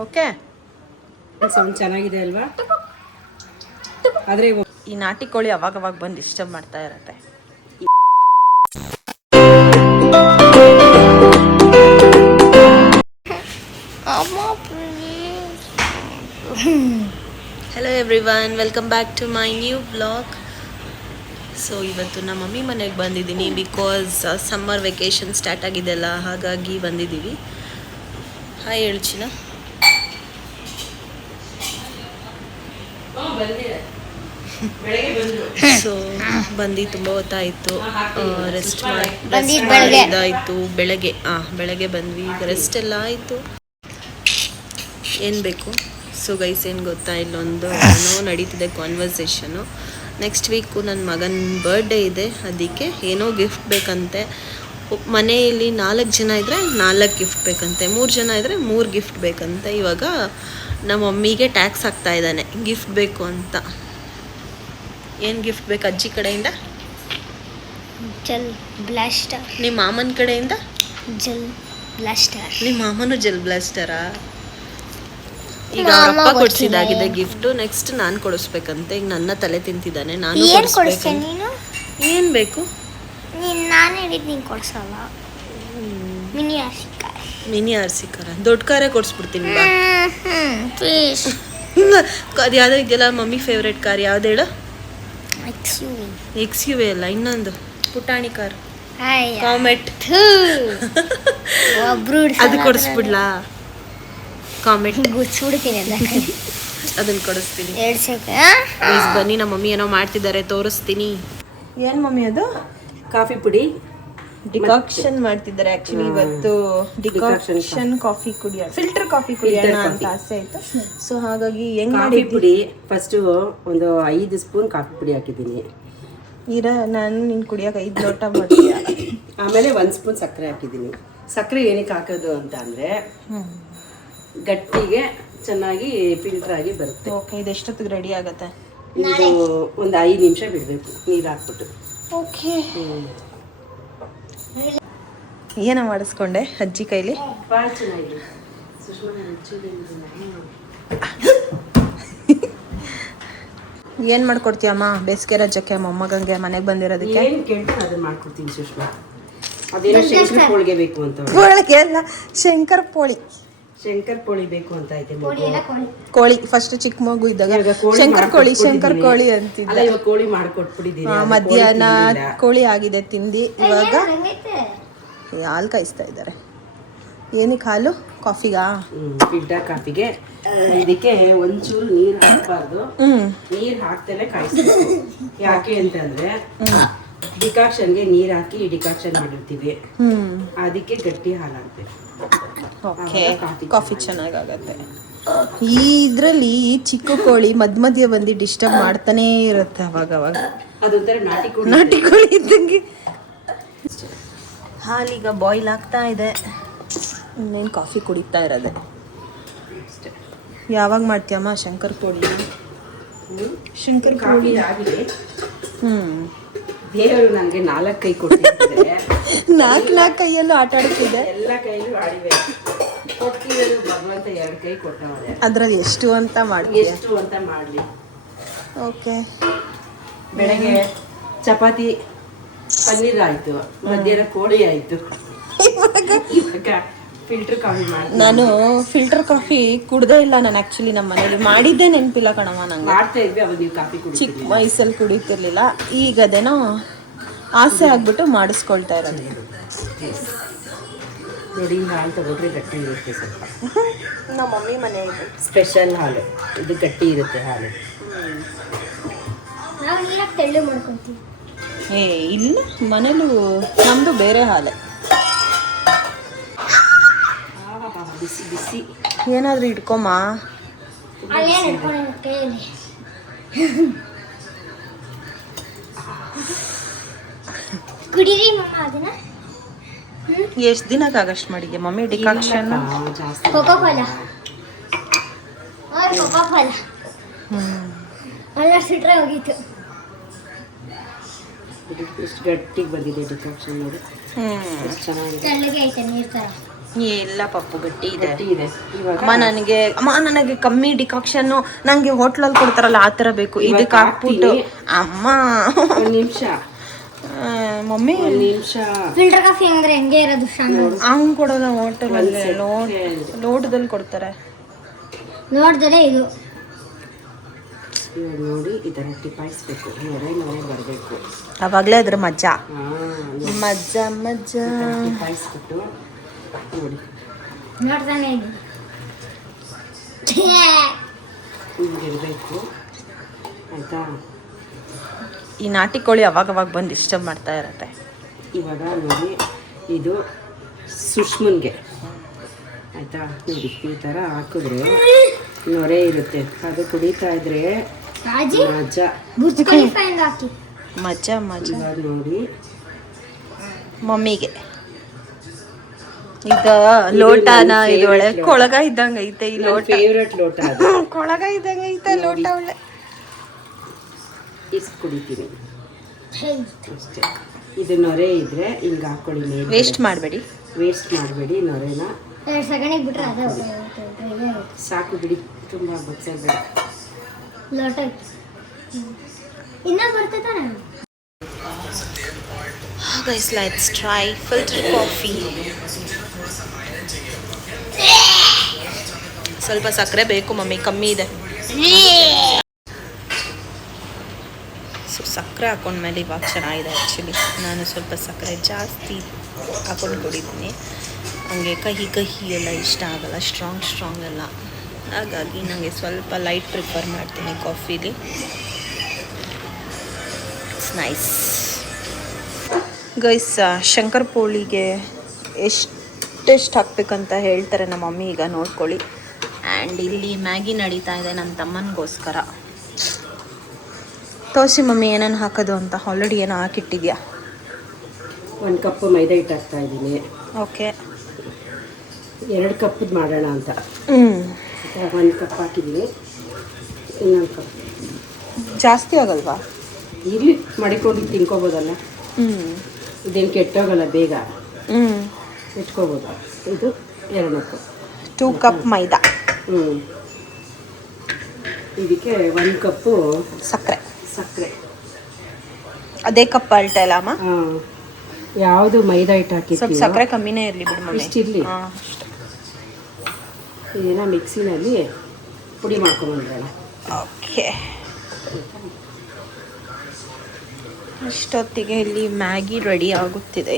Okay, sound ಚೆನ್ನಾಗಿದೆ ಅಲ್ವಾ? ಆದರೆ ಈ ನಾಟಿ ಕೋಳಿ ಅವಾಗವಾಗ ಬಂದು ಡಿಸ್ಟರ್ಬ್ ಮಾಡ್ತಾ ಇರತ್ತೆ. Hello everyone, welcome back to my new vlog. So ಇವತ್ತು ನಮ್ಮ ಮಮ್ಮಿ ಮನೆಗೆ ಬಂದಿದ್ದೀನಿ ಬಿಕಾಸ್ ಸಮ್ಮರ್ ವೆಕೇಷನ್ ಸ್ಟಾರ್ಟ್ ಆಗಿದೆಲ್ಲ, ಹಾಗಾಗಿ ಬಂದಿದ್ದೀವಿ. ಹಾಯ್ ಹೇಳ್ಚಿನ. ಸೊ ಬಂದು ತುಂಬ ಹೊತ್ತಾಯಿತು, ರೆಸ್ಟ್ ಮಾಡಿದ್ದಾಯಿತು. ಬೆಳಗ್ಗೆ ಬಂದ್ವಿ, ಈಗ ರೆಸ್ಟ್ ಎಲ್ಲ ಆಯಿತು. ಏನು ಬೇಕು? ಸೊ ಗೈಸ್, ಏನು ಗೊತ್ತಾ, ಇಲ್ಲೊಂದು ಏನೋ ನಡೀತಿದೆ ಕಾನ್ವರ್ಸೇಷನು. ನೆಕ್ಸ್ಟ್ ವೀಕು ನನ್ನ ಮಗನ ಬರ್ಡೇ ಇದೆ, ಅದಕ್ಕೆ ಏನೋ ಗಿಫ್ಟ್ ಬೇಕಂತೆ. ಮನೆಯಲ್ಲಿ 4 ಜನ ಇದ್ದರೆ 4 ಗಿಫ್ಟ್ ಬೇಕಂತೆ, 3 ಜನ ಇದ್ದರೆ 3 ಗಿಫ್ಟ್ ಬೇಕಂತೆ. ಇವಾಗ ನಮ್ಮ ಮಮ್ಮಿಗೆ ಟ್ಯಾಕ್ಸ್ ಹಾಕ್ತಾ ಇದ್ದಾನೆ ಗಿಫ್ಟ್ ಬೇಕು ಅಂತ. ಏನು ಗಿಫ್ಟ್ ಬೇಕು ಅಜ್ಜಿ ಕಡೆಯಿಂದ? Gel blaster. ನಿಮ್ಮ ಮಾಮನ ಕಡೆಯಿಂದ? Gel blaster. ನಿಮ್ಮ ಮಾಮನು ಜೆಲ್ ಬ್ಲಾಸ್ಟರಾ? ಈಗ ಅಪ್ಪ ಕೊಡ್ಸಿದಾಗಿದೆ ಗಿಫ್ಟು, ನೆಕ್ಸ್ಟ್ ನಾನು ಕೊಡಿಸ್ಬೇಕಂತೆ. ಈಗ ನನ್ನ ತಲೆ ತಿಂತಿದ್ದಾನೆ, ನಾನು ಕೊಡಿಸ್ಬೇಕು. ಏನು ಬೇಕು? ನಾನು ಹೇಳಿದ್ದು ನೀನು ಕೊಡಿಸಲ್ಲ. ಮಿನಿ ಆರ್ ಸಿ ಕಾರ, ದೊಡ್ಡ ಕಾರೇ ಕೊಡಿಸ್ಬಿಡ್ತೀನಿ ಬಾ. ಪ್ಲೀಸ್. ಅದು ಯಾವುದೋ ಇದೆಯಲ್ಲ ಮಮ್ಮಿ ಫೇವ್ರೆಟ್ ಕಾರ್, ಯಾವ್ದು ಹೇಳು? XUV ಅಲ್ಲ, ಇನ್ನೊಂದು ಪುಟಾಣಿ ಕಾರ್, ಕಾಮೆಟ್. ಅದು ಕೊಡಿಸ್ಬಿಡ್ಲಾ? ಕಾಮೆಟ್ ಅದನ್ನ ಕೊಡಿಸ್ತೀನಿ. ಬನ್ನಿ, ನಮ್ಮ ಮಮ್ಮಿ ಏನೋ ಮಾಡ್ತಿದ್ದಾರೆ, ತೋರಿಸ್ತೀನಿ. ಏನು ಮಮ್ಮಿ ಅದು? ಕಾಫಿ ಪುಡಿ ಡಿಕಾಕ್ಷನ್ ಮಾಡ್ತಿದ್ದಾರೆ. ಆಕ್ಚುಲಿ ಇವತ್ತು ಡಿಕಾಕ್ಷನ್ ಕಾಫಿ ಕುಡಿಯೋಣ, ಫಿಲ್ಟರ್ ಕಾಫಿ ಕುಡಿಯೋಣ ಅಂತ ಆಸೆ ಆಯ್ತು. ಸೊ ಹಾಗಾಗಿ ಹೆಂಗ್ ಕಾಫಿ ಪುಡಿ ಫಸ್ಟ್ ಒಂದು 5 ಸ್ಪೂನ್ ಕಾಫಿ ಪುಡಿ ಹಾಕಿದ್ದೀನಿ. ನಾನು ನೀನು ಕುಡಿಯೋಕೆ 5 ಲೋಟ ಮಾಡ್ತೀಯ. ಆಮೇಲೆ 1 ಸ್ಪೂನ್ ಸಕ್ಕರೆ ಹಾಕಿದ್ದೀನಿ. ಸಕ್ಕರೆ ಏನಕ್ಕೆ ಹಾಕೋದು ಅಂತ ಅಂದರೆ ಗಟ್ಟಿಗೆ ಚೆನ್ನಾಗಿ ಫಿಲ್ಟರ್ ಆಗಿ ಬರುತ್ತೆ. ಓಕೆ, ಇದು ಎಷ್ಟೊತ್ತಿಗೆ ರೆಡಿ ಆಗುತ್ತೆ? ಇದು ಒಂದು 5 ನಿಮಿಷ ಬಿಡಬೇಕು ನೀರು ಹಾಕ್ಬಿಟ್ಟು. ಓಕೆ. ಏನ ಮಾಡಿಸ್ಕೊಂಡೆ ಅಜ್ಜಿ ಕೈಲಿ? ಭಾಳ ಚೆನ್ನಾಗಿದೆ. ಏನು ಮಾಡ್ಕೊಡ್ತೀಯಮ್ಮ ಬೇಸಿಗೆ ರಜಕ್ಕೆ ಮೊಮ್ಮಗಂಗೆ ಮನೆಗೆ ಬಂದಿರೋದಕ್ಕೆ? ಏನು ಕೇಳ್ತೀನಿ ಅದನ್ನ ಮಾಡ್ಕೊಡ್ತೀನಿ ಸುಷ್ಮಾ. ಅದೇನೋ ಶಂಕರ್ ಪೋಳಿಗೆ ಬೇಕು ಅಂತ. ಪೋಳಿಗೆ ಅಲ್ಲ, ಶಂಕರ್ ಪೋಳಿ. ಶಂಕರ್ ಪೋಳಿ ಬೇಕು ಅಂತ ಐತೆ. ಕೋಳಿ ಫಸ್ಟ್ ಚಿಕ್ಕ ಮಗು ಇದ್ದಾಗ ಶಂಕರ್ ಕೋಳಿ ಅಂತಿದ್ದೆ. ಅಲ್ಲ, ಇವಾಗ ಕೋಳಿ ಮಾಡ್ಕೊಟ್ಬಿಟ್ಟಿದ್ದೀನಿ. ಮಧ್ಯಾಹ್ನ ಕೋಳಿ ಆಗಿದೆ ತಿಂದು. ಇವಾಗ ಹಾಲು ಕಾಯಿಸ್ತಾ ಇದ್ದಾರೆ. ಏನಕ್ಕೆ ಹಾಲು? ಕಾಫಿಗಾ? ಫಿಲ್ಟರ್ ಕಾಫಿಗೆ. ಇದಕ್ಕೆ ಒಂಚೂರು ನೀರು ಹಾಕಬಾರ್ದು, ನೀರು ಹಾಕ್ತೇನೆ ಕಾಯಿಸ್ಬೇಕು. ಯಾಕೆ ಅಂತಂದ್ರೆ ಡಿಕಾಕ್ಷನ್ಗೆ ನೀರು ಹಾಕಿ ಡಿಕಾಕ್ಷನ್ ಮಾಡಿರ್ತೀವಿ, ಅದಕ್ಕೆ ಗಟ್ಟಿ ಹಾಲು ಹಾಕ್ಬೇಕು. ಓಕೆ, ಕಾಫಿ ಚೆನ್ನಾಗಾಗತ್ತೆ. ಇದ್ರಲ್ಲಿ ಈ ಚಿಕ್ಕ ಕೋಳಿ ಮಧ್ಯ ಬಂದು ಡಿಸ್ಟರ್ಬ್ ಮಾಡ್ತಾನೇ ಇರುತ್ತೆ ಅವಾಗ. ಅದೊಂಥರ ನಾಟಿ ಕೋಳಿ ಇದ್ದಂಗೆ. ಹಾಲೀಗ ಬಾಯ್ಲ್ ಆಗ್ತಾ ಇದೆ, ಇನ್ನೇನು ಕಾಫಿ ಕುಡಿತಾ ಇರೋದೆ. ಯಾವಾಗ ಮಾಡ್ತೀಯಮ್ಮ ಶಂಕರ್ ಪೋಳಿ? ಶಂಕರ್ ಪೋಳಿ ಆಗಿದೆ. ದೇವರು ನನಗೆ 4 ಕೈ ಕೊಟ್ಟಿದ್ದಾರೆ. 4 ಕೈಯಲ್ಲೂ ಆಟ ಆಡ್ತಿದ್ದೆ. ಎಲ್ಲ ಕೈಯಲ್ಲೂ ಆಡಿವೆ. ಕೊಟ್ಟಿರೋದು ಭಗವಂತ 2 ಕೈ ಕೊಟ್ಟವರೆ. ಅದ್ರಲ್ಲಿ ಎಷ್ಟು ಅಂತ ಮಾಡಿ ಓಕೆ. ಬೆಳಗ್ಗೆ ಚಪಾತಿ ಪನ್ನೀರ್ ಆಯ್ತು, ಮಧ್ಯಾಹ್ನ ಕೋಳಿ ಆಯ್ತು, ಇವಾಗ ಫಿಲ್ಟರ್ ಕಾಫಿ ಮಾಡಿ. ನಾನು ಫಿಲ್ಟರ್ ಕಾಫಿ ಕುಡ್ದೇ ಇಲ್ಲ. ನಾನು ಆಕ್ಚುಲಿ ನಮ್ಮ ಮನೇಲಿ ಮಾಡಿದ್ದೆ ನೆನಪಿಲ್ಲ ಕಣಮ್ಮ. ನಂಗೆ ಮಾಡ್ತಾ ಇದ್ವಿ ಅವಾಗ ನೀವು ಕಾಫಿ ಕುಡಿ. ಚಿಕ್ಕ ವಯಸ್ಸಲ್ಲಿ ಕುಡಿತಿರ್ಲಿಲ್ಲ, ಈಗ ಅದೇನೋ ಆಸೆ ಆಗ್ಬಿಟ್ಟು ಮಾಡಿಸ್ಕೊಳ್ತಾ ಇರೋದು. ನೋಡಿ, ಹಾಲು ತಗೊಂಡ್ರೆ ಗಟ್ಟಿ ಇರುತ್ತೆ ಸ್ವಲ್ಪ. ನಮ್ಮ ಮಮ್ಮಿ ಮನೆ ಇದೆ ಸ್ಪೆಷಲ್ ಹಾಲು, ಇದು ಗಟ್ಟಿ ಇರುತ್ತೆ ಹಾಲು. ಇಲ್ಲ, ಮನೇಲೂ ನಮ್ಮದು ಬೇರೆ ಹಾಲೆ. ಬಿಸಿ ಬಿಸಿ ಏನಾದರೂ ಇಟ್ಕೊಮ್ಮ. ಎಷ್ಟು ದಿನಕ್ಕಾಗಷ್ಟು ಮಾಡಿದ್ಯಾ ಮಮ್ಮಿ ಡಿಕಾಕ್ಷನ್? ಎಷ್ಟು ಗಟ್ಟಿಗೆ ಬಂದಿದೆ ಡಿಕಾಕ್ಷನ್ ನೋಡಿ. ಎಷ್ಟು ಚೆನ್ನಾಗಿದೆ. ಎಲ್ಲ ಪಪ್ಪು ಗಟ್ಟಿ ಇದೆ. ಗಟ್ಟಿ ಇದೆ ಇವಾಗ. ಅಮ್ಮ ನನಗೆ ಕಮ್ಮಿ ಡಿಕಾಕ್ಷನ್ ನಂಗೆ ಹೋಟ್ಲಲ್ಲಿ ಕೊಡ್ತಾರಲ್ಲ ಆ ಥರ ಬೇಕು. ಇವಾಗ ಇದಕ್ಕೆ ಹಾಕ್ಬಿಟ್ಟು ಅಮ್ಮ ಒಂದು ನಿಮಿಷ ಮಮ್ಮಿ ಒಂದು ನಿಮಿಷ. ಫಿಲ್ಟರ್ ಕಾಫಿ ಅಂದ್ರೆ ಹೆಂಗೆ ಇರೋದು ಹಂಗೆ ಕೊಡೋಲ್ಲ ಹೋಟೆಲಲ್ಲಿ, ಲೋಟದಲ್ಲಿ ಕೊಡ್ತಾರೆ. ನೋಡ್ದರೆ ಇದು ಇವಾಗ ನೋಡಿ ಈ ಥರ ಟಿಪಾಯಿಸ್ಬೇಕು, ನೊರೆ ಬರಬೇಕು. ಅವಾಗಲೇ ಅದ್ರ ಮಜ್ಜಾ ಹಾಂ ಮಜ್ಜಾ ಟಿಪಾಯಿಸ್ಬಿಟ್ಟು ನೋಡಿ ನೋಡ್ತಾನೆ ಇದು ಹಿಂಗಿರಬೇಕು ಆಯಿತಾ. ಈ ನಾಟಿ ಕೋಳಿ ಅವಾಗವಾಗ ಬಂದು ಡಿಸ್ಟರ್ಬ್ ಮಾಡ್ತಾ ಇರತ್ತೆ. ಇವಾಗ ನೋಡಿ ಇದು ಸುಷ್ಮನ್ಗೆ ಆಯಿತಾ. ನೋಡಿ ಈ ಥರ ಹಾಕಿದ್ರೆ ನೊರೆ ಇರುತ್ತೆ, ಅದು ಕುಡಿತಾ ಇದ್ರೆ ಮಜಾ. ಬುರ್ಜ್ ಖಲೀಫಾ ಹೆಂಗ್ ಹಾಕಿ ಮಜ್ಜಾ ಇವಾಗ ನೋಡಿ ಮಮ್ಮಿಗೆ ಈಗ ಲೋಟನ ಇದೊಳೆ ಕೊಳಗ ಇದ್ದಂಗ ಐತೆ ಈ ಲೋಟ. ಫೇವ್ರೆಟ್ ಲೋಟ ಅದು. ಕೊಳಗ ಇದ್ದಂಗ ಐತೆ ಲೋಟ ಒಳ್ಳೆ. ಇಷ್ಟು ಕುಡಿತೀನಿ ಅಷ್ಟೇ. ಇದು ನೊರೆ ಇದ್ರೆ ಹಿಂಗೆ ಹಾಕೊಳ್ಳಿ ಮೇಲೆ. ವೇಸ್ಟ್ ಮಾಡಬೇಡಿ ನೊರೆನ. ಸಗಣಿಗೆ ಬಿಟ್ರೆ ಅದೇ ಸಾಕು ಬಿಡಿ, ತುಂಬ ಬಚ್ಚಬೇಡ. ಲೋಟ ಇನ್ನ ಬರ್ತೈತಾನೆ. Guys, let's try filter coffee. ಸ್ವಲ್ಪ ಸಕ್ಕರೆ ಬೇಕು ಮಮ್ಮಿ, ಕಮ್ಮಿ ಇದೆ. ಸೊ ಸಕ್ಕರೆ ಹಾಕೊಂಡ್ಮೇಲೆ ಇವಾಗ ಚೆನ್ನಾಗಿದೆ. ಆ್ಯಕ್ಚುಲಿ ನಾನು ಸ್ವಲ್ಪ ಸಕ್ಕರೆ ಜಾಸ್ತಿ ಹಾಕೊಂಡು ಕುಡಿದ್ದೀನಿ. ನನಗೆ ಕಹಿ ಎಲ್ಲ ಇಷ್ಟ ಆಗಲ್ಲ, ಸ್ಟ್ರಾಂಗ್ ಎಲ್ಲ. ಹಾಗಾಗಿ ನನಗೆ ಸ್ವಲ್ಪ ಲೈಟ್ ಪ್ರಿಫರ್ ಮಾಡ್ತೀನಿ ಕಾಫಿಲಿ. It's nice. ಗೈಸ್, ಶಂಕರ್ ಪೋಳಿಗೆ ಎಷ್ಟೆಷ್ಟು ಹಾಕ್ಬೇಕಂತ ಹೇಳ್ತಾರೆ ನಮ್ಮ ಮಮ್ಮಿ, ಈಗ ನೋಡ್ಕೊಳ್ಳಿ. ಆ್ಯಂಡ್ ಇಲ್ಲಿ ಮ್ಯಾಗಿ ನಡೀತಾ ಇದೆ ನನ್ನ ತಮ್ಮನಿಗೋಸ್ಕರ. ತೋರಿಸಿ ಮಮ್ಮಿ ಏನೇನು ಹಾಕೋದು ಅಂತ. ಆಲ್ರೆಡಿ ಏನೋ ಹಾಕಿಟ್ಟಿದ್ಯಾ. 1 ಕಪ್ ಮೈದಾ ಹಿಟ್ಟು ಹಾಕ್ತಾ ಇದ್ದೀನಿ. ಓಕೆ, 2 ಕಪ್ಪದು ಮಾಡೋಣ ಅಂತ. 1 ಕಪ್ ಹಾಕಿದ್ದೀನಿ, ಇನ್ನೊಂದು ಕಪ್. ಜಾಸ್ತಿ ಆಗಲ್ವಾ? ಇಲ್ಲಿ ಮಡಿಕೊಂಡು ತಿನ್ಕೋಬೋದಲ್ಲ, ಇದೇನು ಕೆಟ್ಟೋಗಲ್ಲ, ಬೇಗ ಇಟ್ಕೋಬೋದು. ಇದು 2 ಕಪ್, 2 ಕಪ್ ಮೈದಾ. ಇದಕ್ಕೆ 1 ಕಪ್ಪು ಸಕ್ಕರೆ. ಅದೇ ಕಪ್ ಅಳ್ತಾ ಇಲ್ಲ ಅಮ್ಮ? ಯಾವುದು ಮೈದಾ ಹಿಟ್ಟು ಸ್ವಲ್ಪ ಹಾಕಿರ್ತೀವಿ, ಸಕ್ಕರೆ ಕಮ್ಮಿನೇ ಇರಲಿ ಬಿಡು ಮಮ್ಮಿ. ಇಷ್ಟಿರಲಿ. ಇದನ್ನ ಮಿಕ್ಸಿನಲ್ಲಿ ಪುಡಿ ಮಾಡ್ಕೊಂಡ್ಬಂದ್ರಲ್ಲ. ಓಕೆ, ಅಷ್ಟೊತ್ತಿಗೆ ಇಲ್ಲಿ ಮ್ಯಾಗಿ ರೆಡಿ ಆಗುತ್ತಿದೆ.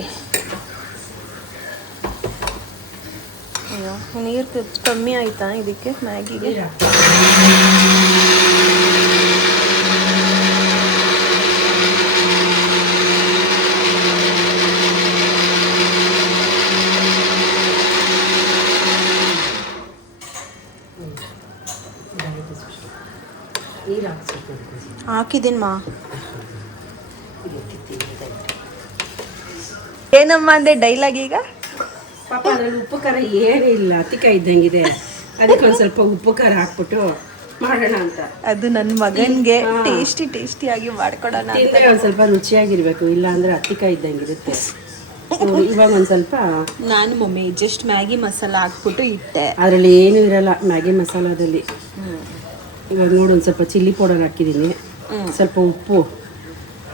ಅಯ್ಯೋ, ನೀರು ಕಮ್ಮಿ ಆಯ್ತಾ ಇದಕ್ಕೆ ಮ್ಯಾಗಿಗೆ? ನೀರು ಹಾಕ್ಸ್ಬೇಕು. ಹಾಕಿದ್ದೀನಿ ಮಾ. ಏನಮ್ಮ ಅಂದೆ ಡೈಲಾಗ್ ಈಗ? ಪಾಪ ಅದ್ರಲ್ಲಿ ಉಪ್ಪು ಖಾರ ಏನೂ ಇಲ್ಲ, ಅತ್ತಿಕಾಯಿ ಇದ್ದಂಗಿದೆ. ಅದಕ್ಕೆ ಒಂದು ಸ್ವಲ್ಪ ಉಪ್ಪು ಖಾರ ಹಾಕ್ಬಿಟ್ಟು ಮಾಡೋಣ ಅಂತ. ಅದು ನನ್ನ ಮಗನಿಗೆ ಟೇಸ್ಟಿಯಾಗಿ ಮಾಡ್ಕೊಡೋಣ ಅಂತ. ತಿಂದರೆ ಒಂದು ಸ್ವಲ್ಪ ರುಚಿಯಾಗಿರ್ಬೇಕು, ಇಲ್ಲ ಅಂದರೆ ಅತ್ತಿಕಾಯಿ ಇದ್ದಂಗಿರುತ್ತೆ. ಇವಾಗ ಒಂದು ಸ್ವಲ್ಪ ನಾನು ಮಮ್ಮಿ ಜಸ್ಟ್ ಮ್ಯಾಗಿ ಮಸಾಲ ಹಾಕ್ಬಿಟ್ಟು ಇಟ್ಟೆ. ಅದರಲ್ಲಿ ಏನೂ ಇರಲ್ಲ ಮ್ಯಾಗಿ ಮಸಾಲದಲ್ಲಿ. ಇವಾಗ ನೋಡಿ ಒಂದು ಸ್ವಲ್ಪ ಚಿಲ್ಲಿ ಪೌಡರ್ ಹಾಕಿದ್ದೀನಿ, ಸ್ವಲ್ಪ ಉಪ್ಪು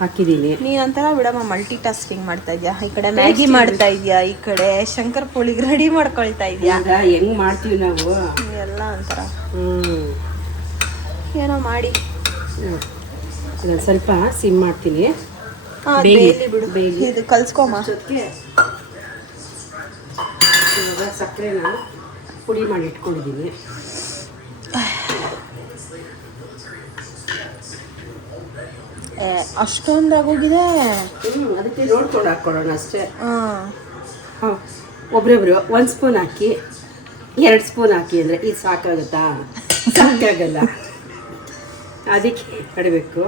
ಹಾಕಿದ್ದೀನಿ. ನೀನಂತರ ಬಿಡಮ್ಮ ಮಲ್ಟಿ ಟಾಸ್ಕಿಂಗ್ ಮಾಡ್ತಾ ಇದೆಯಾ. ಈ ಕಡೆ ಮ್ಯಾಗಿ ಮಾಡ್ತಾ ಇದೆಯಾ, ಈ ಕಡೆ ಶಂಕರ್ ಪೋಳಿಗೆ ರೆಡಿ ಮಾಡ್ಕೊಳ್ತಾ ಇದೆಯಾ. ಹೆಂಗ್ ಮಾಡ್ತೀವಿ ನಾವು ಎಲ್ಲ ಒಂಥರ ಏನೋ ಮಾಡಿ. ಇದೊಂದು ಸ್ವಲ್ಪ ಸಿಮ್ ಮಾಡ್ತೀನಿ. ಬಿಡು, ಇದು ಕಲ್ಸ್ಕೊಮ್ಮ. ಜೊತೆಗೆ ಇವಾಗ ಸಕ್ಕರೆನ ಪುಡಿ ಮಾಡಿ ಇಟ್ಕೊಂಡಿದ್ದೀನಿ. ಅಷ್ಟೊಂದು ಆಗೋಗಿದೆ. ಅದಕ್ಕೆ ನೋಡ್ಕೊಂಡು ಹಾಕ್ಕೊಳ್ಳೋಣ ಅಷ್ಟೇ. ಹಾಂ, ಒಬ್ರೊಬ್ರು 1 ಸ್ಪೂನ್ ಹಾಕಿ 2 ಸ್ಪೂನ್ ಹಾಕಿ ಅಂದರೆ ಇದು ಸಾಕಾಗುತ್ತಾ? ಸಾಕಾಗಲ್ಲ. ಅದಕ್ಕೆ ಇಡಬೇಕು.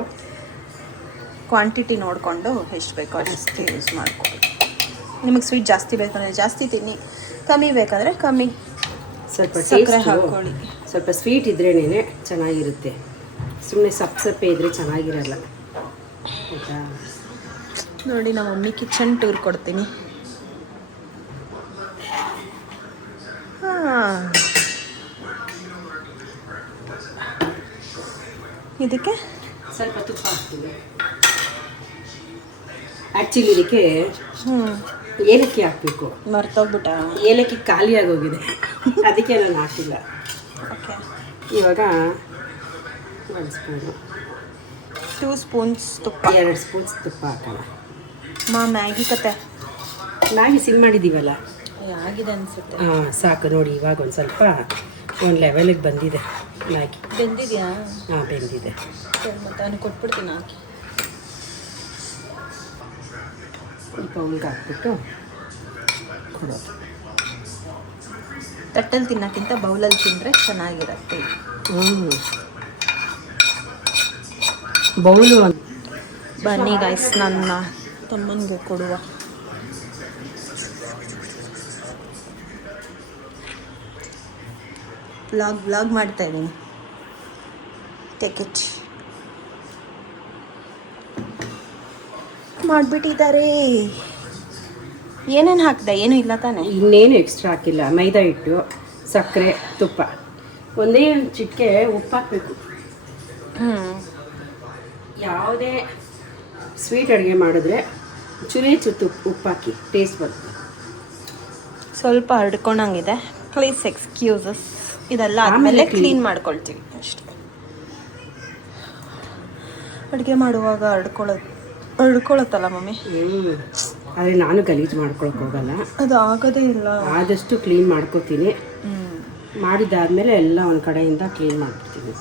ಕ್ವಾಂಟಿಟಿ ನೋಡಿಕೊಂಡು ಎಷ್ಟು ಬೇಕೋ ಅಷ್ಟು ಯೂಸ್ ಮಾಡ್ಕೊಳ್ಳಿ. ನಿಮಗೆ ಸ್ವೀಟ್ ಜಾಸ್ತಿ ಬೇಕಂದರೆ ಜಾಸ್ತಿ ತಿನ್ನಿ, ಕಮ್ಮಿ ಬೇಕಂದರೆ ಕಮ್ಮಿ. ಸ್ವಲ್ಪ ಸಕ್ಕರೆ ಹಾಕ್ಕೊಳ್ಳಿ. ಸ್ವಲ್ಪ ಸ್ವೀಟ್ ಇದ್ರೇನೆ ಚೆನ್ನಾಗಿರುತ್ತೆ, ಸುಮ್ಮನೆ ಸಪ್ಪೆ ಇದ್ರೆ ಚೆನ್ನಾಗಿರಲ್ಲ. ಆಯಿತಾ? ನೋಡಿ, ನಮ್ಮ ಮಮ್ಮಿ ಕಿಚನ್ ಟೂರ್ ಕೊಡ್ತೀನಿ. ಇದಕ್ಕೆ ಸ್ವಲ್ಪ ತುಪ್ಪ ಹಾಕ್ತೀವಿ. ಆ್ಯಕ್ಚುಲಿ ಇದಕ್ಕೆ ಏಲಕ್ಕಿ ಹಾಕಬೇಕು. ಮರ್ತೋಗ್ಬಿಟ್ಟ. ಏಲಕ್ಕಿ ಖಾಲಿ ಆಗೋಗಿದೆ, ಅದಕ್ಕೆ ನಾನು ಹಾಕಿಲ್ಲ. ಓಕೆ, ಇವಾಗ 1 ಸ್ಪೂನು 2 ಸ್ಪೂನ್ಸ್ ತುಪ್ಪ, 2 ಸ್ಪೂನ್ಸ್ ತುಪ್ಪ ಹಾಕೋಣ. ಮ್ಯಾಗಿ ಕತೆ ಮ್ಯಾಗಿ ಸಿಮ್ ಮಾಡಿದ್ದೀವಲ್ಲ, ಆಗಿದೆ ಅನಿಸುತ್ತೆ. ಹಾಂ ಸಾಕು ನೋಡಿ. ಇವಾಗ ಒಂದು ಸ್ವಲ್ಪ ಒಂದು ಲೆವೆಲಿಗೆ ಬಂದಿದೆ ಮ್ಯಾಗಿ. ಬೆಂದಿದೆಯಾ? ಹಾಂ ಬೆಂದಿದೆ. ಮತ್ತು ನಾನು ಕೊಟ್ಬಿಡ್ತೀನಿ ಹಾಕಿ. ಈ ಬೌಲ್ಗೆ ಹಾಕ್ಬಿಟ್ಟು ಕೊಡೋದು. ತಟ್ಟಲ್ಲಿ ತಿನ್ನೋಕ್ಕಿಂತ ಬೌಲಲ್ಲಿ ತಿಂದರೆ ಚೆನ್ನಾಗಿರುತ್ತೆ. ಬೌಲು ಬನ್ನಿ ಗೈಸ್, ನನ್ನ ತಮ್ಮನಿಗೆ ಕೊಡುವ. ವ್ಲಾಗ್ ಮಾಡ್ತಾ ಇದ್ದೀನಿ. Take it. ಮಾಡಿಬಿಟ್ಟಿದ್ದಾರೆ. ಏನೇನು ಹಾಕಿದೆ? ಏನೂ ಇಲ್ಲ ತಾನೆ? ಇನ್ನೇನು ಎಕ್ಸ್ಟ್ರಾ ಹಾಕಿಲ್ಲ. ಮೈದಾ ಹಿಟ್ಟು, ಸಕ್ಕರೆ, ತುಪ್ಪ, ಒಂದೇ ಒಂದು ಚಿಟಿಕೆ ಉಪ್ಪು ಹಾಕಬೇಕು. ಯಾವುದೇ ಸ್ವೀಟ್ ಅಡುಗೆ ಮಾಡಿದ್ರೆ ಚುತ್ತು ಉಪ್ಪು ಹಾಕಿ ಟೇಸ್ಟ್ ಬರುತ್ತೆ. ಸ್ವಲ್ಪ ಹರಡ್ಕೊಂಡಂಗಿದೆ. Please excuses. ಇದೆಲ್ಲ ಆದಮೇಲೆ ಕ್ಲೀನ್ ಮಾಡ್ಕೊಳ್ತೀವಿ ಅಷ್ಟೇ. ಅಡುಗೆ ಮಾಡುವಾಗ ಹರಡ್ಕೊಳತ್ತಲ್ಲ ಮಮ್ಮಿ. ಆದರೆ ನಾನು ಗಲೀಜು ಮಾಡ್ಕೊಳಕ್ಕೆ ಹೋಗಲ್ಲ, ಅದು ಆಗೋದೇ ಇಲ್ಲ. ಆದಷ್ಟು ಕ್ಲೀನ್ ಮಾಡ್ಕೋತೀನಿ. ಮಾಡಿದ್ದಾದಮೇಲೆ ಎಲ್ಲ ಒಂದು ಕಡೆಯಿಂದ ಕ್ಲೀನ್ ಮಾಡ್ಬಿಡ್ತೀನಿ.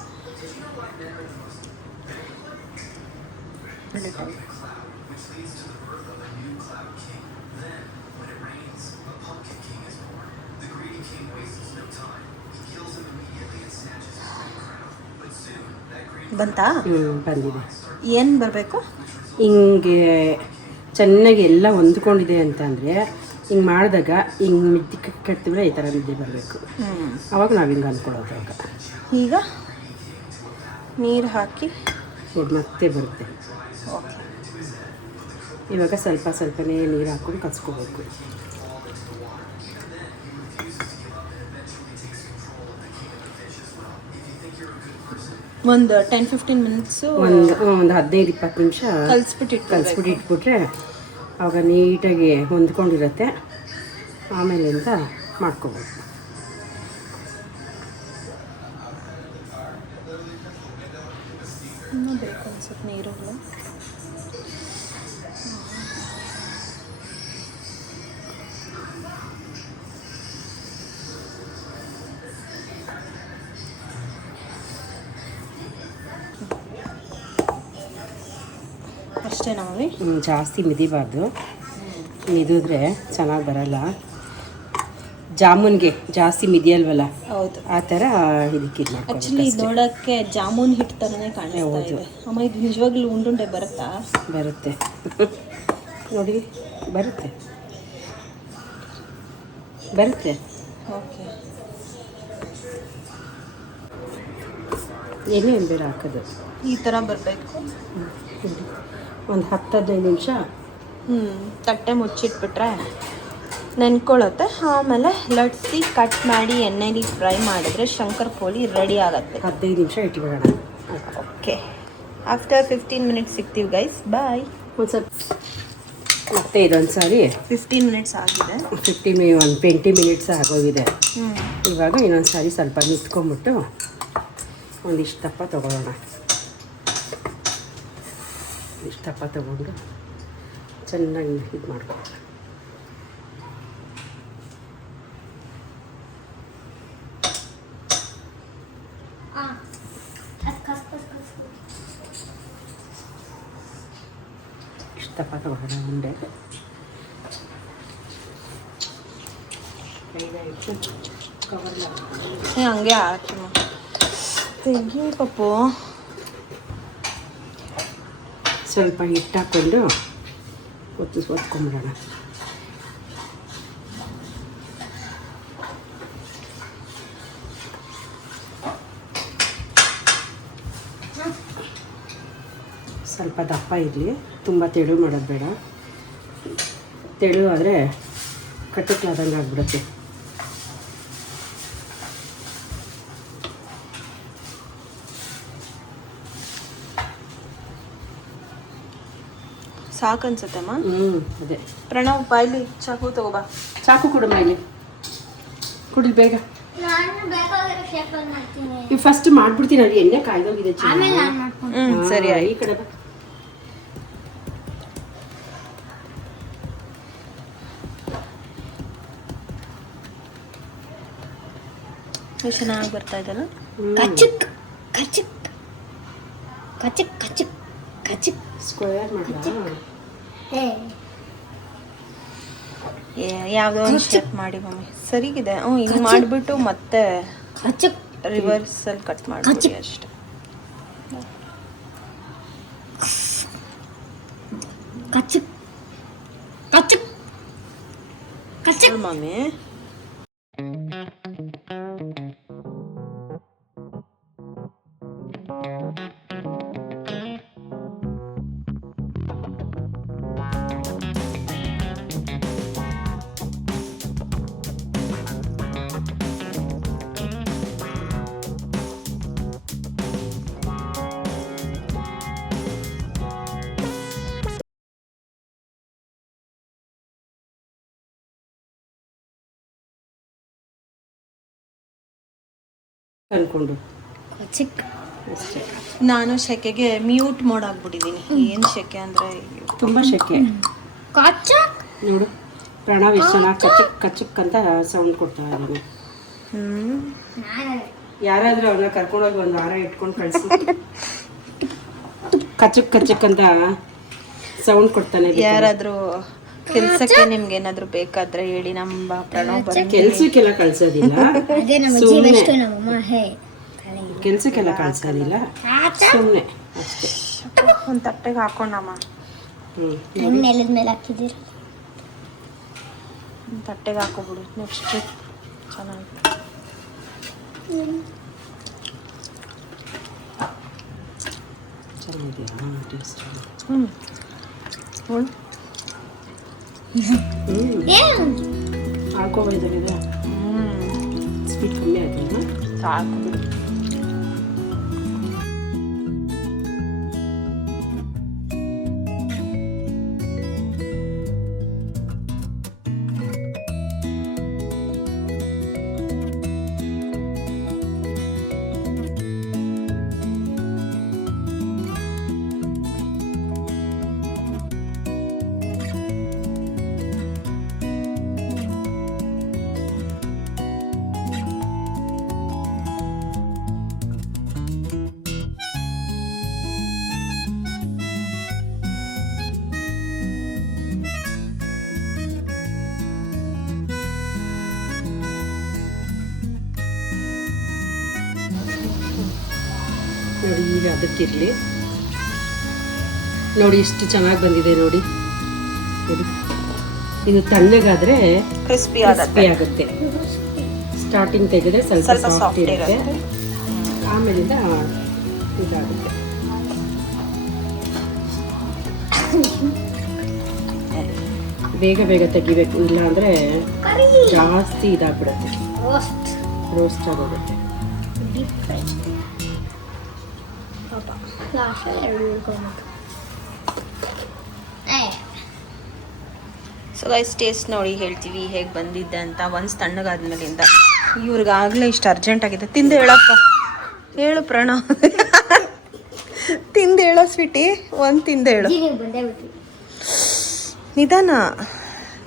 ಬಂತಾ? ಬಂದಿದೆ. ಏನು ಬರಬೇಕು? ಹಿಂಗೆ ಚೆನ್ನಾಗಿ ಎಲ್ಲ ಹೊಂದ್ಕೊಂಡಿದೆ ಅಂತಂದರೆ ಹಿಂಗೆ ಮಾಡಿದಾಗ ಹಿಂಗೆ ಮಿದ್ದಿ ಕಟ್ತಿದ್ರೆ ಈ ಥರ ನಿದ್ದೆ ಬರಬೇಕು. ಅವಾಗ ನಾವು ಹಿಂಗೆ ಅಂದ್ಕೊಳ್ಳೋದು. ಅವಾಗ ಈಗ ನೀರು ಹಾಕಿ ನೋಡಿ ಮತ್ತೆ ಬರುತ್ತೆ. ಓಕೆ, ಇವಾಗ ಸ್ವಲ್ಪ ಸ್ವಲ್ಪನೇ ನೀರು ಹಾಕ್ಕೊಂಡು ಕಚ್ಕೋಬೇಕು. ಒಂದು 10-15 ಮಿನಿಟ್ಸು, ಒಂದು 15-20 ನಿಮಿಷ ಕಲಿಸ್ಬಿಟ್ಟು ಇಟ್ಬಿಟ್ರೆ ಆವಾಗ ನೀಟಾಗಿ ಹೊಂದ್ಕೊಂಡಿರುತ್ತೆ. ಆಮೇಲಿಂದ ಮಾಡ್ಕೋಬೇಕು. ಇನ್ನೂ ಬೇಕು ಅನ್ಸುತ್ತೆ ನೀರುಗಳು. ಅಷ್ಟೇ ನಾವೇ ಜಾಸ್ತಿ ಮಿದಿಬಾರ್ದು. ಮಿದಿದ್ರೆ ಚೆನ್ನಾಗಿ ಬರಲ್ಲ. ಜಾಮೂನ್ಗೆ ಜಾಸ್ತಿ ಮಿದಿಯಲ್ವಲ್ಲ, ಹೌದು, ಆ ಥರ ಇದಕ್ಕೆ ಇದು ಆ್ಯಕ್ಚುಲಿ ನೋಡೋಕ್ಕೆ ಜಾಮೂನ್ ಹಿಟ್ಟು ಥರನೇ ಕಾಣಿಸ್ತಾ ಇದೆ. ಅಮ್ಮ ಇದು ನಿಜವಾಗ್ಲೂ ಉಂಡುಂಡೆ ಬರುತ್ತಾ? ಬರುತ್ತೆ ನೋಡಿ, ಬರುತ್ತೆ. ಓಕೆ, ಎಣ್ಣೆ ಬೇರೆ ಹಾಕೋದು. ಈ ಥರ ಬರಬೇಕು. ಒಂದು 10-15 ನಿಮಿಷ ತಟ್ಟೆ ಮುಚ್ಚಿಟ್ಬಿಟ್ರೆ ನೆನ್ಕೊಳ್ಳುತ್ತೆ. ಆಮೇಲೆ ಲಟ್ಸಿ ಕಟ್ ಮಾಡಿ ಎಣ್ಣೆಲಿ ಫ್ರೈ ಮಾಡಿದ್ರೆ ಶಂಕರ್ ಪೋಳಿ ರೆಡಿ ಆಗುತ್ತೆ. 15 ನಿಮಿಷ ಇಟ್ಬಿಡೋಣ. ಓಕೆ, ಆಫ್ಟರ್ 15 ಮಿನಿಟ್ಸ್ ಸಿಗ್ತೀವಿ ಗೈಸ್. ಬಾಯ್. ಒಂದು ಸ್ವಲ್ಪ ಮತ್ತೆ ಇದೊಂದು ಸಾರಿ 15 ಮಿನಿಟ್ಸ್ ಆಗಿದೆ. 20 ಮಿನಿಟ್ಸ್ ಆಗೋಗಿದೆ. ಇವಾಗ ಇನ್ನೊಂದು ಸಾರಿ ಸ್ವಲ್ಪ ನಿಂತ್ಕೊಂಡ್ಬಿಟ್ಟು ಒಂದಿಷ್ಟು ದಪ್ಪ ತೊಗೊಳ್ಳೋಣ. ಇಷ್ಟು ದಪ್ಪ ತೊಗೊಂಡು ಚೆನ್ನಾಗಿ ಇದು ಮಾಡ್ಕೊಳ್ಳೋಣ. ಇಷ್ಟು ದಪ್ಪ ತೊಗೊಳ್ಳೋಣ ಉಂಡೆ. ಹಂಗೆ ಹಾಕಿ ತೆಗಿ ಪಪ್ಪು. ಸ್ವಲ್ಪ ಹಿಟ್ಟು ಹಾಕ್ಕೊಂಡು ಒತ್ಕೊಂಬಿಡೋಣ. ಸ್ವಲ್ಪ ದಪ್ಪ ಇರಲಿ, ತುಂಬ ತೆಳು ಮಾಡೋದು ಬೇಡ. ತೆಳು ಆದರೆ ಕಟ್ಟಕ್ಲಾದಂಗೆ ಆಗ್ಬಿಡುತ್ತೆ. ಸಾಕನ್ಸುತ್ತಮ್ಮ. ಅದೇ. ಪ್ರಣವ್ ಬಾಯ್ಲಿ ಚಾಕು ತಗೋಬಾ. ಚಾಕು ಕೊಡಮ್ಮ ಇಲ್ಲಿ, ಕುಡಿ ಬೇಗ. ನಾನು ಬೇಕಾಗಿರೋ ಶೇಪ್ ಮಾಡ್ತೀನಿ. ಈಗ ಫಸ್ಟ್ ಮಾಡ್ಬಿಡ್ತೀನಿ, ಅಲ್ಲಿ ಎಣ್ಣೆ ಕಾಯ್ದೋಗಿದೆ. ಆಮೇಲೆ ನಾನು ಮಾಡ್ಕೊಂಡು ಸರಿ ಈ ಕಡೆ ಬಾ. ಚೆನ್ನಾಗಿ ಬರ್ತಾ ಇದೆಲ್ಲ. ಕಚಕ್ ಕಚಕ್ ಕಚಕ್ ಕಚಕ್ ಕಚಕ್ ಸ್ಕ್ವೇರ್ ಮಾಡಲಾ? ಯಾವುದೋ ಒಂದು ಶೇಪ್ ಮಾಡಿ ಮಮ್ಮಿ. ಸರಿಗಿದೆ. ಹಿಂಗೆ ಮಾಡಿಬಿಟ್ಟು ಮತ್ತೆ ಕಚಕ್ ರಿವರ್ಸಲ್ಲಿ ಕಟ್ ಮಾಡ್ಬಿಡಿ ಅಷ್ಟೆ. ಕಚಕ್ ಕಚಕ್ ಕಚಕ್ ಮಮ್ಮಿ. ಅನ್ಕೊಂಡು ಕಚಕ್ ಅಷ್ಟೇ. ನಾನು ಶೆಕೆಗೆ ಮ್ಯೂಟ್ ಮೋಡ್ ಆಗ್ಬಿಟ್ಟಿದ್ದೀನಿ. ಏನು ಶೆಕೆ ಅಂದರೆ ತುಂಬ ಶೆಕೆ. ಕಚಕ್ ನೋಡು ಪ್ರಣವ್ ಎಷ್ಟು ಚೆನ್ನಾಗಿ ಕಚಕ್ ಕಚಕ್ ಅಂತ ಸೌಂಡ್ ಕೊಡ್ತಾ ಇದ್ದಾನೆ. ಯಾರಾದ್ರೂ ಅವ್ರನ್ನ ಕರ್ಕೊಂಡೋಗಿ ಒಂದು ವಾರ ಇಟ್ಕೊಂಡು ಕಳಿಸಿ ಕಚಕ್ ಕಚಕ್ ಅಂತ ಸೌಂಡ್ ಕೊಡ್ತಾನೆ. ಯಾರಾದರೂ ಕೆಲಸಕ್ಕೆ ನಿಮ್ಗೆ ಏನಾದರೂ ಬೇಕಾದ್ರೆ ಹೇಳಿ, ನಮ್ಮ ಪ್ರಣವ್ ಬಂದು ಕೆಲ್ಸಕ್ಕೆಲ್ಲ ಕಳ್ಸೋದಿಲ್ಲ, ಅದೇ ನಮ್ಮ ಜೀವಷ್ಟು ನಮ್ಮಮ್ಮ ಹೇ ಕೆಲ್ಸಕ್ಕೆಲ್ಲ ಕಳ್ಸೋದಿಲ್ಲ, ಸುಮ್ಮನೆ ಅಷ್ಟೇ. ಒಂದು ತಟ್ಟೆಗೆ ಹಾಕೊಂಡಮ್ಮ. ನೆಲದ ಮೇಲೆ ಹಾಕಿದ್ದೀರಿ. ಒಂದು ತಟ್ಟೆಗೆ ಹಾಕೋಬಿಡು. ನೆಕ್ಸ್ಟ್ ಚೆನ್ನಾಗಿ ಚೆನ್ನಾಗಿದೆಯಾ ಟೇಸ್ಟ್? ಹಾಕೋಬೋದಿದೆ. ಸ್ವೀಟ್ ಕಮ್ಮಿ ಆಯ್ತು. ಸಾಕು ಬಿಡು. ನೋಡಿ ಈಗ ಅದಕ್ಕಿರಲಿ. ನೋಡಿ ಎಷ್ಟು ಚೆನ್ನಾಗಿ ಬಂದಿದೆ ನೋಡಿ. ನೋಡಿ ಇದು ತಣ್ಣಗಾದರೆ ಕ್ರಿಸ್ಪಿ ಆಗುತ್ತೆ. ಸ್ಟಾರ್ಟಿಂಗ್ ತೆಗೆದ್ರೆ ಸ್ವಲ್ಪ ಸಾಫ್ಟ್ ಇರುತ್ತೆ, ಆಮೇಲಿಂದ ಇದಾಗುತ್ತೆ. ಬೇಗ ಬೇಗ ತೆಗಿಬೇಕು, ಇಲ್ಲ ಅಂದರೆ ಜಾಸ್ತಿ ಇದಾಗ್ಬಿಡುತ್ತೆ, ರೋಸ್ಟ್ ಆಗೋಗುತ್ತೆ. ಸೊ ಗೈಸ್ ಟೇಸ್ಟ್ ನೋಡಿ ಹೇಳ್ತೀವಿ ಹೇಗೆ ಬಂದಿದ್ದೆ ಅಂತ. ಒಂದು ತಣ್ಣಗಾದ್ಮೇಲಿಂದ ಇವ್ರಿಗಾಗಲೇ ಇಷ್ಟು ಅರ್ಜೆಂಟ್ ಆಗಿದೆ. ತಿಂದು ಹೇಳಪ್ಪ, ಹೇಳು ಪ್ರಣವ್. ತಿಂದು ಹೇಳೋ ಸ್ವೀಟಿ, ಒಂದು ತಿಂದು ಹೇಳು. ನಿಧಾನ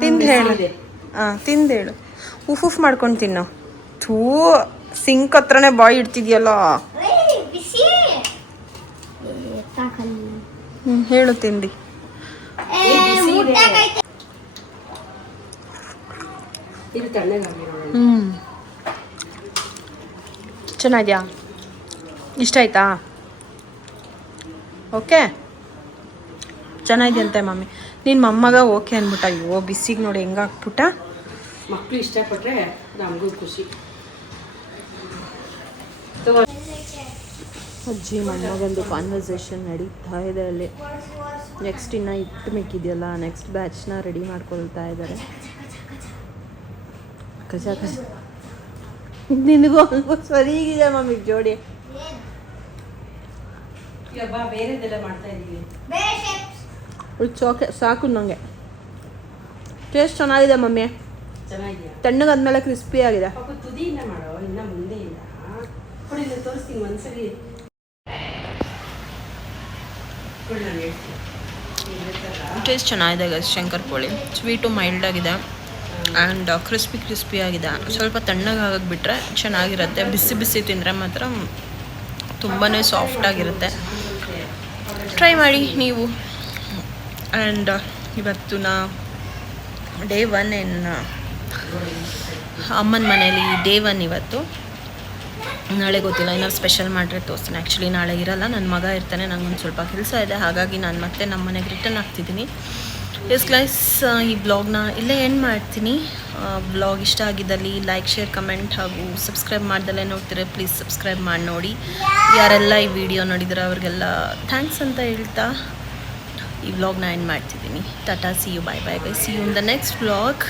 ತಿಂದು ಹೇಳು. ತಿಂದು ಹೇಳು. ಉಫ್ ಮಾಡ್ಕೊಂಡು ತಿನ್ನು. ಥೂ, ಸಿಂಕ್ ಹತ್ರನೇ ಬಾಯಿ ಇಡ್ತಿದ್ಯಲ್ಲ. ಹೇಳು ತಿಂದು. ಚೆನ್ನಾಗಿದ್ಯಾ? ಇಷ್ಟ ಆಯ್ತಾ? ಓಕೆ, ಚೆನ್ನಾಗಿದೆ ಅಂತೆ ಮಮ್ಮಿ. ನಿನ್ನ ಮೊಮ್ಮಗ ಓಕೆ ಅಂದ್ಬಿಟ್ಟ. ಅಯ್ಯೋ ಬಿಸಿಗೆ ನೋಡಿ ಹೆಂಗಾಕ್ಬಿಟ್ಟ. ಮಕ್ಕಳು ಇಷ್ಟಪಟ್ಟರೆ ನಮಗೂ ಖುಷಿ. ಅಜ್ಜಿ ಮೊಮ್ಮಗಂದು ಕಾನ್ವರ್ಸೇಷನ್ ನಡೀತಾ ಇದೆ ಅಲ್ಲಿ. ನೆಕ್ಸ್ಟ್ ಇನ್ನು ಇಟ್ಟು ಮಿಕ್ಕಿದೆಯಲ್ಲ, ನೆಕ್ಸ್ಟ್ ಬ್ಯಾಚ್ನ ರೆಡಿ ಮಾಡ್ಕೊಳ್ತಾ ಇದ್ದಾರೆ. ಕಸ ಕಸ ನಿನಗೂ ಆಲ್ಮೋಸ್ಟ್ ಸರಿಗಿದೆ ಮಮ್ಮಿ ಜೋಡಿ. ಬೇರೆದೆಲ್ಲ ಮಾಡ್ತಾ ಇದ್ದೀವಿ. ಓಕೆ ಸಾಕು ನನಗೆ. ಟೇಸ್ಟ್ ಚೆನ್ನಾಗಿದೆ ಮಮ್ಮಿ. ಚೆನ್ನಾಗಿದೆಯಾ? ತಣ್ಣಗಾದ್ಮೇಲೆ ಕ್ರಿಸ್ಪಿ ಆಗಿದೆ. ಪಾಪ ತುದಿಯಿಂದ ಮಾಡೋ, ಇನ್ನ ಮುಂದೆ ಇಲ್ಲ. ಕೊಡಿ ನಾನು ತೋರಿಸ್ತೀನಿ ಒಂದ್ಸರಿ. ಕೊಡಿ ನಾನು ಹೇಳ್ತೀನಿ. ಟೇಸ್ಟ್ ಚೆನ್ನಾಗಿದೆ ಗೈಸ್. ಶಂಕರ್ ಪೋಳಿ ಸ್ವೀಟು ಮೈಲ್ಡ್ ಆಗಿದೆ ಆ್ಯಂಡ್ ಕ್ರಿಸ್ಪಿ ಆಗಿದೆ. ಸ್ವಲ್ಪ ತಣ್ಣಗಾಗಕ್ಕೆ ಬಿಟ್ಟರೆ ಚೆನ್ನಾಗಿರುತ್ತೆ. ಬಿಸಿ ಬಿಸಿ ತಿಂದರೆ ಮಾತ್ರ ತುಂಬಾ ಸಾಫ್ಟಾಗಿರುತ್ತೆ. ಟ್ರೈ ಮಾಡಿ ನೀವು. ಆ್ಯಂಡ್ ಇವತ್ತು ಡೇ 1 ಅಮ್ಮನ ಮನೇಲಿ ಡೇ 1 ಇವತ್ತು. ನಾಳೆ ಗೊತ್ತಿಲ್ಲ, ಏನಾದ್ರು ಸ್ಪೆಷಲ್ ಮಾಡಿದ್ರೆ ತೋರಿಸ್ತೀನಿ. ಆ್ಯಕ್ಚುಲಿ ನಾಳೆ ಇರಲ್ಲ, ನನ್ನ ಮಗ ಇರ್ತಾನೆ. ನಂಗೊಂದು ಸ್ವಲ್ಪ ಕೆಲಸ ಇದೆ, ಹಾಗಾಗಿ ನಾನು ಮತ್ತೆ ನಮ್ಮ ಮನೆಗೆ ರಿಟರ್ನ್ ಆಗ್ತಿದ್ದೀನಿ. ಎಸ್ ಗೈಸ್, ಈ ಬ್ಲಾಗ್ನ ಇಲ್ಲೇ ಎಂಡ್ ಮಾಡ್ತೀನಿ. ಬ್ಲಾಗ್ ಇಷ್ಟ ಆಗಿದ್ದಲ್ಲಿ ಲೈಕ್, ಶೇರ್, ಕಮೆಂಟ್ ಹಾಗೂ ಸಬ್ಸ್ಕ್ರೈಬ್ ಮಾಡ್ದಲ್ಲೇ ನೋಡ್ತೀರಾ ಪ್ಲೀಸ್ ಸಬ್ಸ್ಕ್ರೈಬ್ ಮಾಡಿ ನೋಡಿ. ಯಾರೆಲ್ಲ ಈ ವಿಡಿಯೋ ನೋಡಿದ್ರೆ ಅವ್ರಿಗೆಲ್ಲ ಥ್ಯಾಂಕ್ಸ್ ಅಂತ ಹೇಳ್ತಾ ಈ ವ್ಲಾಗ್ನ ಎಂಡ್ ಮಾಡ್ತಿದ್ದೀನಿ. Tata, see you, bye bye guys. See you in the next vlog.